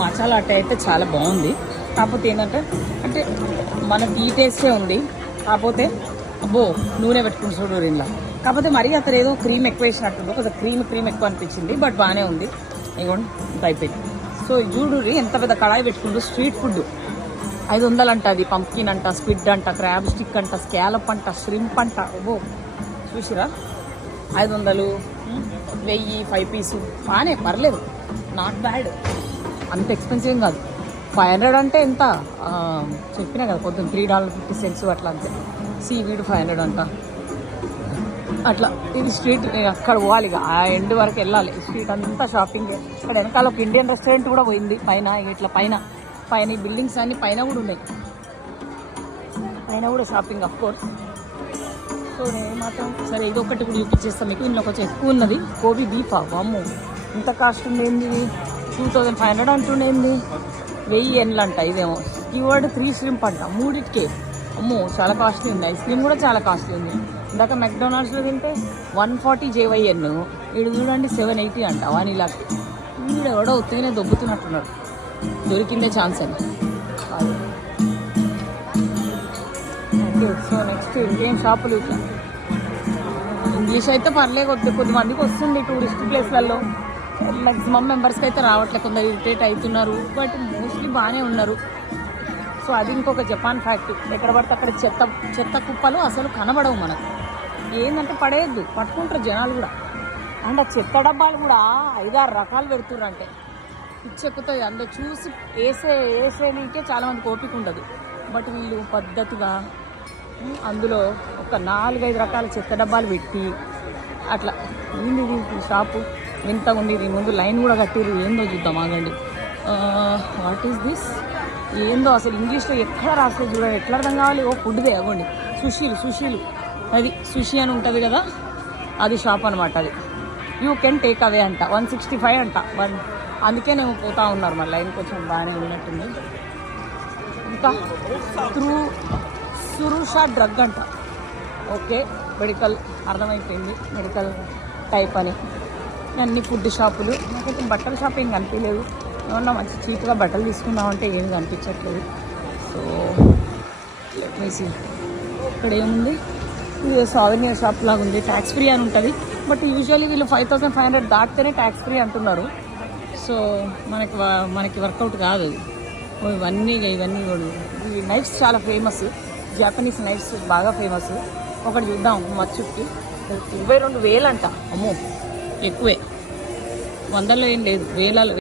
మసాలా అట్ట అయితే చాలా బాగుంది. కాకపోతే ఏంటంటే అంటే మనకి ఈ టేస్టే ఉంది. కాకపోతే అబ్బో నూనె పెట్టుకుని చూడు ఇలా. కాకపోతే మరీ అతను ఏదో క్రీమ్ ఎక్కువ వేసినట్టుంది, కొంచెం క్రీమ్ ఎక్కువ అనిపించింది. బట్ బాగానే ఉంది. ఇగోండి ఇంత అయిపోయింది. సో చూడు ఎంత పెద్ద కడాయి పెట్టుకుంటూ స్ట్రీట్ ఫుడ్ 500 అంట. అది పంప్కిన్ అంట, స్క్విడ్ అంట, క్రాబ్ స్టిక్ అంట, స్కాలప్ అంట, ష్రింప్ అంట. ఓ చూసిరా 500, 1000, 5 పీసు బాగానే పర్లేదు, నాట్ బ్యాడ్. అంత ఎక్స్పెన్సివ్ కాదు. 500 అంటే ఎంత చెప్పినా కదా పొద్దున్న $3.50 అట్లా అంతే. సీవీడ్ 500 అంట అట్లా. ఇది స్ట్రీట్ అక్కడ పోవాలి, ఇక ఆ ఎండ్ వరకు వెళ్ళాలి. స్ట్రీట్ అంతా షాపింగ్. ఇక్కడ వెనకాల ఒక ఇండియన్ రెస్టారెంట్ కూడా పోయింది పైన. ఇట్లా పైన ఈ బిల్డింగ్స్ అన్ని పైన కూడా ఉన్నాయి, పైన కూడా షాపింగ్ అఫ్ కోర్స్. సో నేను మాత్రం సరే ఇది ఒకటి కూడా చూపించేస్తాను మీకు. ఇందులో కొంచెం ఎక్కువ ఉన్నది కోబీ బీఫ్. అమ్మో ఇంత కాస్ట్ ఉండేది, 2500 అంటుండేంది, 1000 ఎన్లు అంట. ఇదేమో కీవర్డ్ 3 ష్రింప్ అంట, 3కే. అమ్మో చాలా కాస్ట్లీ ఉంది. ఐస్ క్రీమ్ కూడా చాలా కాస్ట్లీ ఉంది. ఇందాక మెక్డొనాల్డ్స్లో తింటే 140 JYN, వీడు చూడండి 780 అంట వనీలాకి. వీడు ఎవడో ఉత్తిగానే దొబ్బుతున్నట్టున్నాడు, దొరికిందే ఛాన్స్ అని. ఓకే సో నెక్స్ట్ ఇంకేం షాపులు. ఇంగ్లీష్ అయితే పర్లే, కొద్దిమందికి వస్తుంది టూరిస్ట్ ప్లేస్లలో. మ్యాక్సిమం మెంబర్స్కి అయితే రావట్లేదు, కొందరు ఇరిటేట్ అవుతున్నారు. బట్ మోస్ట్లీ బాగానే ఉన్నారు. సో అది ఇంకొక జపాన్ ఫ్యాక్ట్. ఎక్కడ పడితే అక్కడ చెత్త కుప్పలు అసలు కనబడవు మనకు. ఏంటంటే పడేయద్దు, పట్టుకుంటారు జనాలు కూడా. అండ్ ఆ చెత్త డబ్బాలు కూడా 5-6 రకాలు పెడుతుర్రు. అంటే పిచ్చెక్కుతుంది. అందులో చూసి వేసేనికే చాలామంది ఓపిక ఉండదు. బట్ వీళ్ళు పద్ధతిగా అందులో ఒక 4-5 రకాల చెత్త డబ్బాలు పెట్టి అట్లా. ఏంది ఇది షాపు ఎంత ఉంది, దీని ముందు లైన్ కూడా కట్టిరు. ఏందో చూద్దాం ఆగండి. What is this? ఏందో అసలు ఇంగ్లీష్లో ఎక్కడ రాస్తుంది చూడండి, ఎట్లా అర్థం కావాలి. ఓ ఫుడ్దే అవ్వండి, సుషీలు. అది సుషి అని ఉంటుంది కదా, అది షాప్ అనమాట. అది యూ కెన్ టేక్ అవే అంట, 165 అంట. అందుకే నేను పోతా ఉన్నారు. మరి లైన్ కొంచెం బాగానే ఉన్నట్టుంది. ఇంకా సురుషా డ్రగ్ అంట. ఓకే మెడికల్ అర్థమైపోయింది, మెడికల్ టైప్ అని. అన్ని ఫుడ్ షాపులు. నాకైతే బట్టల షాప్ ఏం కనిపించలేదు. ఏమన్నా మంచి చీప్గా బట్టలు తీసుకుందామంటే ఏం కనిపించట్లేదు. So let me see. ఇక్కడ ఏముంది, ఇది సావెనియర్ షాప్ లాగా ఉంది. ట్యాక్స్ ఫ్రీ అని ఉంటుంది. బట్ యూజువల్లీ వీళ్ళు 5500 దాటితేనే ట్యాక్స్ ఫ్రీ అంటున్నారు. సో మనకి వర్కౌట్ కాదు. ఇవన్నీ ఈ నైఫ్స్ చాలా ఫేమస్. జాపనీస్ నైఫ్స్ బాగా ఫేమస్. ఒకటి చూద్దాం మచ్చుకి. 22,000 అంట. అమ్మో ఎక్కువే, 100లో ఏం లేదు, వేలలో.